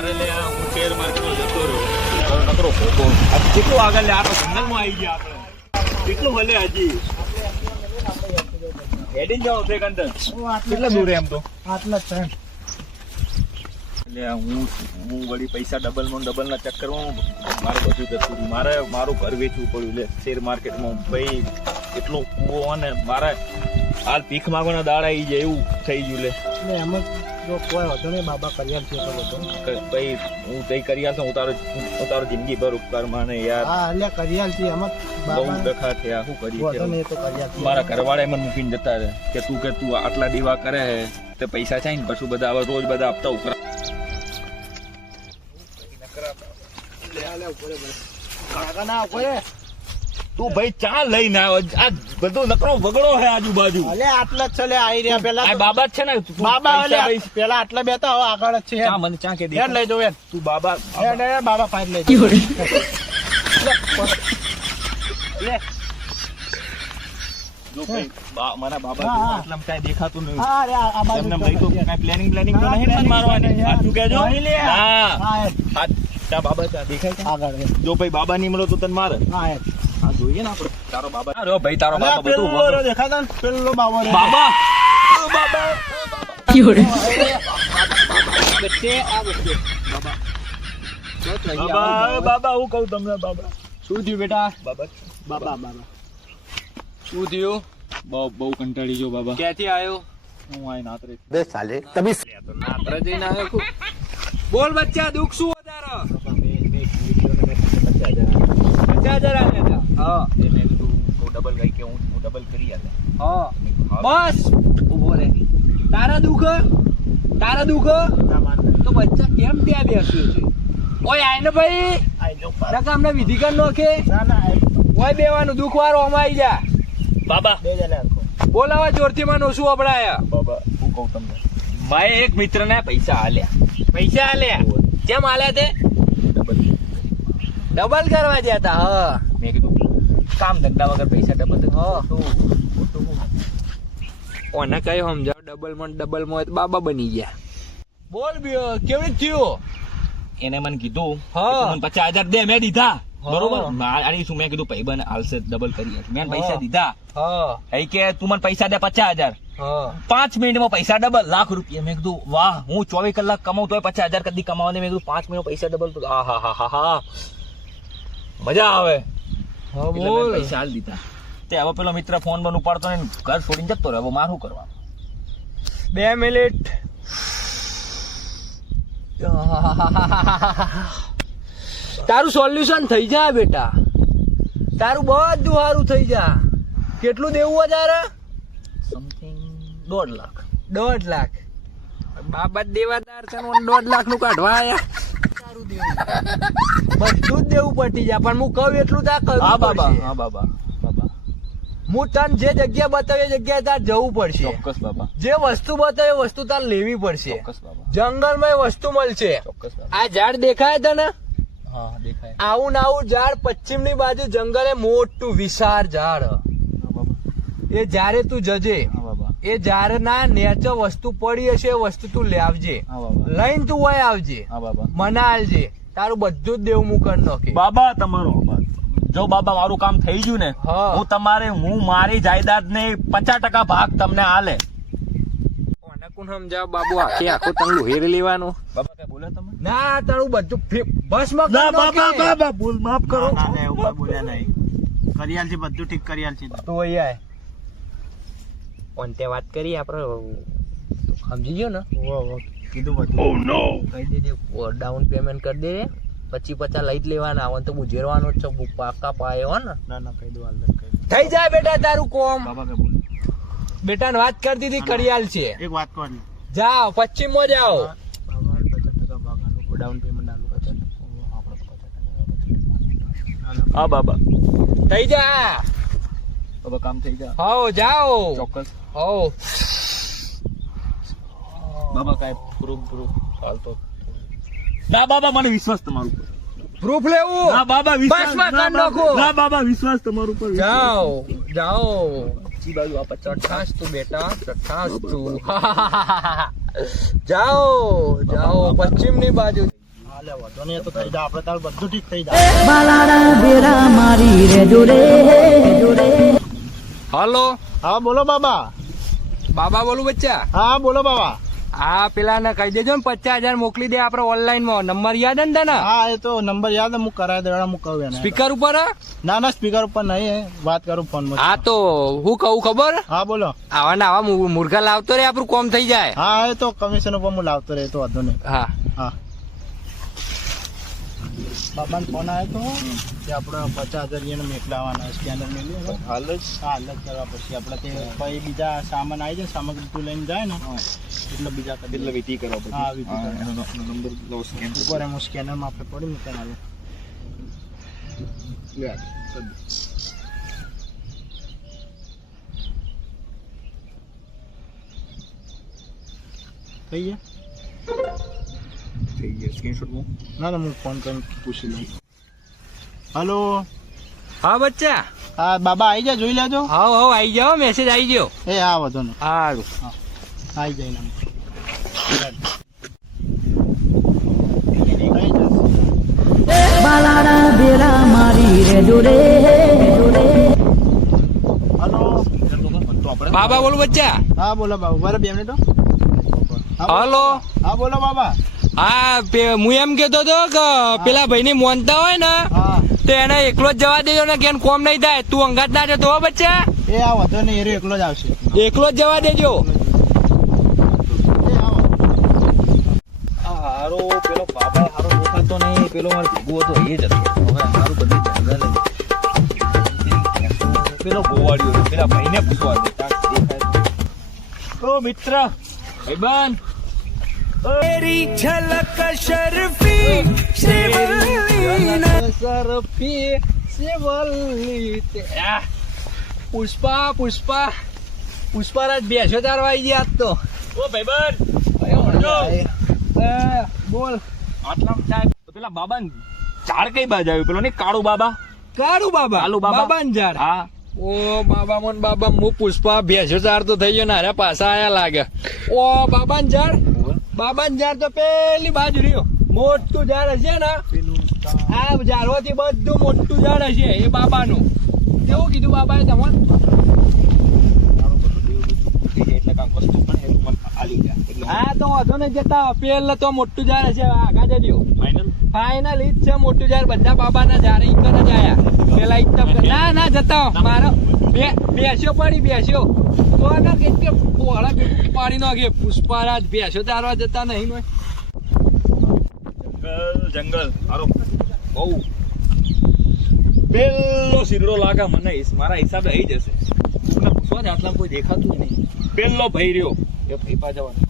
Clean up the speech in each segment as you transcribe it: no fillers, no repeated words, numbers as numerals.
મારે લે હું શેર માર્કેટમાં જતો રહ્યો નકરો ખોટો કેટલું આગળ લે આપણે જંગલમાં આવી ગયા આપણે કેટલું ભલે હજી હેડીને જાઓ છે અંદર કેટલા દૂર એમ તો આટલા જ છે એટલે હું વળી પૈસા ડબલ ના ચક્કરમાં મારે બધું જતું રહ્યું મારું ઘર વેચવું પડ્યું લે શેર માર્કેટમાં ભાઈ એટલો કૂવો અને મારે હાલ ભીખ માંગવાના દાડા આવી જાય એવું થઈ ગયું લે એટલે એમ જ જો કોઈ હતો નહીં બાબા કરિયાલ છે તો બધો ભાઈ હું તઈ કરી છું હું તારો જિંદગી ભર ઉપકાર માને યાર હા એટલે કરિયાલ છે એમ જ બહુ બાબા ડખા થયા શું હતો કરી નહીં તો કરિયાલ છે મારા ઘરવાળા મને મૂકીને જતા રહે કે તું આટલા દીવા કરે હે તે પૈસા છે ને પછી બધા હવે રોજ બધા આપતા ઉપરા તું ભાઈ ચા લઈને આવ્યો આ બધો નકરો વગડો હે આજુબાજુ અલે આટલા જ છે લે આઈ રહ્યા પેલા આ બાબા જ છે ને બાબા અલે પેલા આટલા બેતા હવે આગળ જ છે ચા મને ચા કે દે હેડ લઈ જાવ તું બાબા બાબા ફાઈલ લઈ જાવ લે જો ભાઈ મારા બાબા એટલામાં કાંઈ દેખાતું નહીં હા રે આ બાજુ એમને ભાઈ તો કાંઈ પ્લાનિંગ તો નહીં ને મારવાની સાચું કહેજો હા હા ચા બાબા ચા દેખાય છે આગળ જો ભાઈ બાબા નહીં મળો તો તને મારે હા હેડ હા જોઈએ ને આપણે તારો બાબા અરે ભાઈ તારો બાબા બધું પેલો દેખાતા ને પેલો બાબા રે બાબા બાબા બચ્ચે આ બચ્ચે બાબા બાબા હું કહું તમને બાબા શું થયું બેટા બાબા બાબા બાબા શું થયું? બહુ કંટાળી ગયો બાબા ક્યાંથી આવ્યો? હું આય નાતરે બે સાલે તभी નાત્ર જઈને આવ્યો ખૂબ. બોલ બચ્ચા, દુઃખ શું વધારે? 50,000 આલ્યા હતા. હા મેં કીધું ડબલ ગઈ કે હું ડબલ કરી આલે હા બસ ઉભો રે. તારા દુઃખ તો બચ્ચા કેમ ત્યાં બેસ્યો છે? ઓય આય ને ભાઈ, નકા અમને વિધિ કર નોખે. ઓય બેવાનું દુઃખ વાળો અમાઈ જા. બાબા બોલાવા જોરથી માં ઓછું અપડાયા. બાબા હું કહું તમને મારે એક મિત્ર ને પૈસા આલ્યા પૈસા આલ્યા? કેમ આલ્યા તે? ડબલ કરવા ગયા તા. હા મેં કીધું કામ ધંધા વગર પૈસા ડબલ ઓને કઈ સમજાવ, ડબલ માં બાબા બની ગયા. બોલ કેવી થયું? એને મને કીધું હા. મને 50,000 દે, મેં દીધા હા. બરોબર. આની શું મેં કીધું ભાઈબંધ આલશે ડબલ કરી આપશે. મેં પૈસા હા. દીધા. હા એ કે તું મને પૈસા દે 50,000. હા 5 મિનિટમાં પૈસા ડબલ, લાખ રૂપિયા. મેં કીધું વાહ, હું 24 કલાક કમાઉં તોય 50,000 કદી કમાવાની. મેં કીધું 5 મિનિટ પૈસા ડબલ તો હા મજા આવે. હા એટલે મેં બોલ. પૈસા આલ દીધા. તે હવે પેલો મિત્ર ફોન બંધ ઉપાડતો ને ઘર છોડીને જતો રહે. હવે મારું કરવાનું? 2 મિનિટ. તારું સોલ્યુશન થઈ જા બેટા, તારું બધું સારું થઈ જા. કેટલું દેવું વધારે? સમથિંગ 1.5 લાખ. 1.5 લાખ. બાબા દેવાદાર છે ને 1.5 લાખ નું કાઢવા આયા. તારું દેવું બધું જ દેવું પટી જાય. પણ હું કહું એટલું તાર કરવું હા બાબા, પડશે. હા બાબા, બાબા હું તને જે જગ્યા બતાવી એ જગ્યાએ તાર જવું પડશે. ચોક્કસ બાબા, જે વસ્તુ બતાવે એ વસ્તુ તાર લેવી પડશે. ચોક્કસ બાબા, જંગલમાં એ વસ્તુ મળશે. ચોક્કસ બાબા. આ ઝાડ દેખાય તને? હા દેખાય. આવું ને આવું ઝાડ પશ્ચિમ ની બાજુ જંગલે મોટું વિશાળ ઝાડ. હા બાબા, એ જ્યારે તું જજે, હા બાબા, એ ઝાડ ના નેચે વસ્તુ પડી હશે એ વસ્તુ તું લાવજે. હા બાબા, લઈને તું વય આવજે, હા બાબા. મને આલજે. તારું બધું જ દેવું હું કરી નાખી. બાબા તમારો આભાર. જો બાબા મારું કામ થઈ ગયું ને, હા. હું મારી જાયદાદ ને 50% ભાગ તમને આલે. કોને કોણ સમજાવ બાબુ, આખું તને લોહી લેવાનું. બાબા કઈ બોલે તમે? ના તારું બધું બસ માં ભૂલ માફ કરો. બોલ્યા નહીં કરિયાલ છે બધું ઠીક કરિયાલ છે તું અહીંયા તે વાત કરી આપડે સમજી ગયો ને? કીધું બધું કહી દેજે ડાઉન પેમેન્ટ કરી દે. 50 લઈ જ લેવાના આવે તો ગુજરવાનો જ છે. પાકા પાયે હો ને ના કહી દઉં હાલ કહી થઈ જાય બેટા તારું કોમ. બાબા કઈ બોલે? બેટા વાત કરી દીધી કરિયાલ છે. એક વાત કરવાની જાઓ પશ્ચિમ માં જાઓ. બાબા 50% ભાગ આલું ડાઉન પેમેન્ટ આલું 50% હા બાબા, થઈ જા. બાબા કામ થઈ ગયા. હો જાઓ. ચોક્કસ હો બાબા કઈ પ્રૂફ હાલતો ના બાબા, મને વિશ્વાસ તમારું ઉપર. પ્રૂફ લેવું? ના બાબા બસ માં કાઢ નાખો. ના બાબા વિશ્વાસ તમારું ઉપર. જાઓ જાઓ. જી બાજુ આ 50 ચઠાસ તું બેટા, ચઠાસ તું. જાઓ જાઓ પશ્ચિમ ની બાજુ. હાલે વાંધો નહીં, એ તો થઈ જાય આપણે તાર બધું ઠીક થઈ જાય. હલો હા બોલો બાબા. બાબા બોલું બચ્ચા. હા બોલો બાબા. હા પેલા ને કહી દેજો ને 50,000 મોકલી દે આપડે ઓનલાઈન માં. નંબર યાદ હે ને તને? હા એ તો નંબર યાદ હે, હું કરાવી દેવા, હું કહું એને. સ્પીકર ઉપર હે? ના ના સ્પીકર ઉપર નહીં, વાત કરું ફોન માં. હા તો હું કહું ખબર? હા બોલો. આવા ને આવા મુર્ગા લાવતો રે આપણું કોમ થઈ જાય. હા એ તો કમિશન ઉપર હું લાવતો રહે, તો વાંધો નહીં. હા હા બાબાને ફોન આવ્યો તો કે આપણે 50,000 મેકલાવાના સ્કેનર મેળવી હાલ જ હાલ જ કરવા પછી આપણે તે પછી બીજા સામાન આવી જાય, સામગ્રી તું લઈને જાય ને એટલે બીજા કરી એટલે વિધિ કરો પછી. હા, વિધિ કરો. એનો નંબર લો સ્કેન ઉપર એમ સ્કેનરમાં આપણે પડી મૂકે આવે. થઈ ગયા? થઈ ગયા સ્ક્રીનશોટ માં. ના ના હું ફોન કરીને પૂછી લઉં. હલો. હા બચ્ચા. હા બાબા આવી જાય, જોઈ લેજો. હાવ હાવ આવી જાઓ, મેસેજ આવી ગયો. એ હા વધો નહીં, સારું. આવી જાય ને હલો. બાબા બોલું બચ્ચા. હા બોલો બાબુ, બરાબર 2 મિનિટ હો. હલો. હા બોલો બાબા. હા હું એમ કેતો હતો કે પેલા ભાઈ ની મોનતા હોય ને હા તો એને એકલો જ જવા દેજો ને, કે કોમ નહીં થાય. તું અંગાત ના જતો હો બચ્ચા. એ આ વધો નહીં, એ એકલો જ આવશે. એકલો જ જવા દેજો. એ આવો. હારો પેલો બાબા હારો દેખાતો નહીં, પેલો મારો ભેગો હતો એ જ હતો. હવે હારું બધું જંગલ પેલો ગોવાળિયો હતો, પેલા ભાઈને પૂછવા દે કાંઈક દેખાય. ઓ મિત્ર ભાઈબંધ તેરી ઝલક શરફી શરફી સેવલી પુષ્પા પુષ્પા પુષ્પારાજ બેસો ચારવા આવી ગયા આજ તો. ઓ ભાઈબંધ બોલ. આટલામાં ચાય તો પેલા બાબા ઝાડ કઈ બાજુ આવ્યું? પેલો નહીં કાળુ બાબા? કાળુ બાબા. કાળુ બાબા. બાબાન ઝાડ. હા ઓ બાબા મોન બાબા હું પુષ્પા બેસો ચાર તો થઈ ગયો ને, અરે પાછા આયા લાગે. ઓ બાબાન ઝાડ. બાબાન ઝાડ તો પેલી બાજુ રહ્યો. મોટું ઝાડ હશે ને, આ ઝાડવાથી બધું મોટું ઝાડ હશે એ બાબાનું. કેવું કીધું બાબાએ તમને? એટલે કાંઈક વસ્તુ પણ એ મને આલી ગયા એટલે હા તો વાંધો નહીં, જતા પેલા તો મોટું ઝાડ હશે, આગા જજો. ફાઇનલ. ફાઇનલ ઈ જ છે મોટું ઝાડ. બધા બાબાના ઝાડ ઈ જ આયા પેલા ઈ ના ના જતા મારો બેસ્યો પડી બેસ્યો તો ના કે પોળા પાડી નાખે. પુષ્પારાજ બેસ્યો તારવા જતા નહીં ને. જંગલ હારો બહુ પેલો સિરડો લાગે મને, મારા હિસાબે આવી જશે. મને પૂછવા દે, આટલા કોઈ દેખાતું નહીં. પેલો ભાઈ રહ્યો એ ભાઈ પા જવાનો.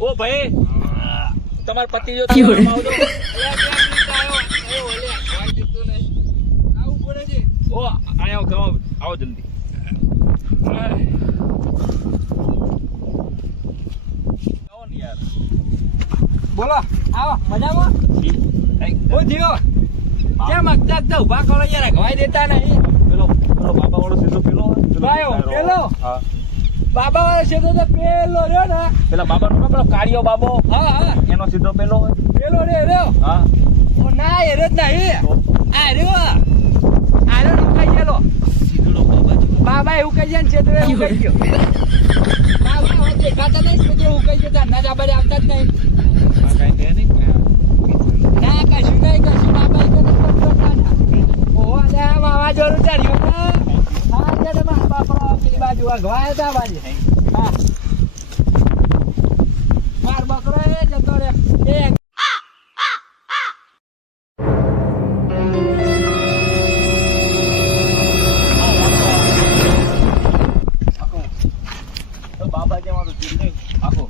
ઓ ભાઈ તમારા પતિ જો તમે આવજો. ઓ આયો તમે આવો જલ્દી. આવો ને યાર. બોલો આવો મજામાં. હું થયો કેમ અગતા ઉભા કરો યાર, ગવાઈ દેતા નહીં. પેલો બાબા વાળો સીધો પેલો કયો? પેલો? હા બાબા વાળો સીધો તો પેલો રહ્યો ને. પેલા બાબા નો પેલો કાળિયો બાબો હા હા એનો સીધો પેલો હોય. પેલો રહ્યો. હા ઓ ના એ જ નહીં. આ રહ્યો એવું કહી ગયેલો સીધો બાબા બાબા એવું કહી જાય ને છે તો એવું કહી ગયો. બાબા હવે દેખાતા નહીં છે એવું કહી ગયો. ના જાબારે આવતા જ નહીં. કઈ દે નહીં ના કશું નહીં કશું. બાબા એક વાવાઝોડું ચાલ્યું ને. હા જયારે મારા બાપા પેલી બાજુ અગવાયા હતા બાજુ. હા માર બકરો એ જતો રે એ બાબા જેવા તો ચીજ નહીં આખો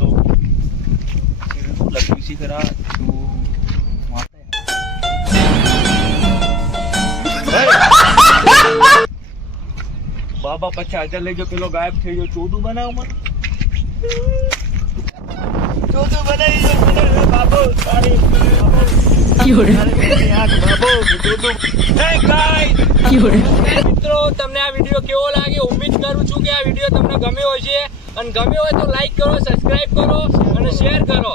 તો લખ્યું છે ખરા બાબા 50,000 લઈ ગયો, પેલો ગાયબ થઈ ગયો. ચોદું બનાવ મને ચોદું બનાવી દો બાબો. મિત્રો તમને આ વિડીયો કેવો લાગ્યો? ઉમ્મીદ કરું છું કે આ વિડીયો તમને ગમ્યો હશે, અને ગમ્યો હોય તો લાઈક કરો, સબસ્ક્રાઇબ કરો અને શેર કરો.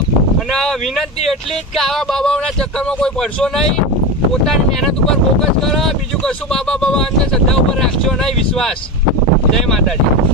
વિનંતી એટલી જ કે આવા બાબાઓના ચક્કરમાં કોઈ પડશો નહીં, પોતાની મહેનત ઉપર ફોકસ કરો, બીજું કશું બાબા અંદર શ્રદ્ધા ઉપર રાખશો નહીં વિશ્વાસ. જય માતાજી.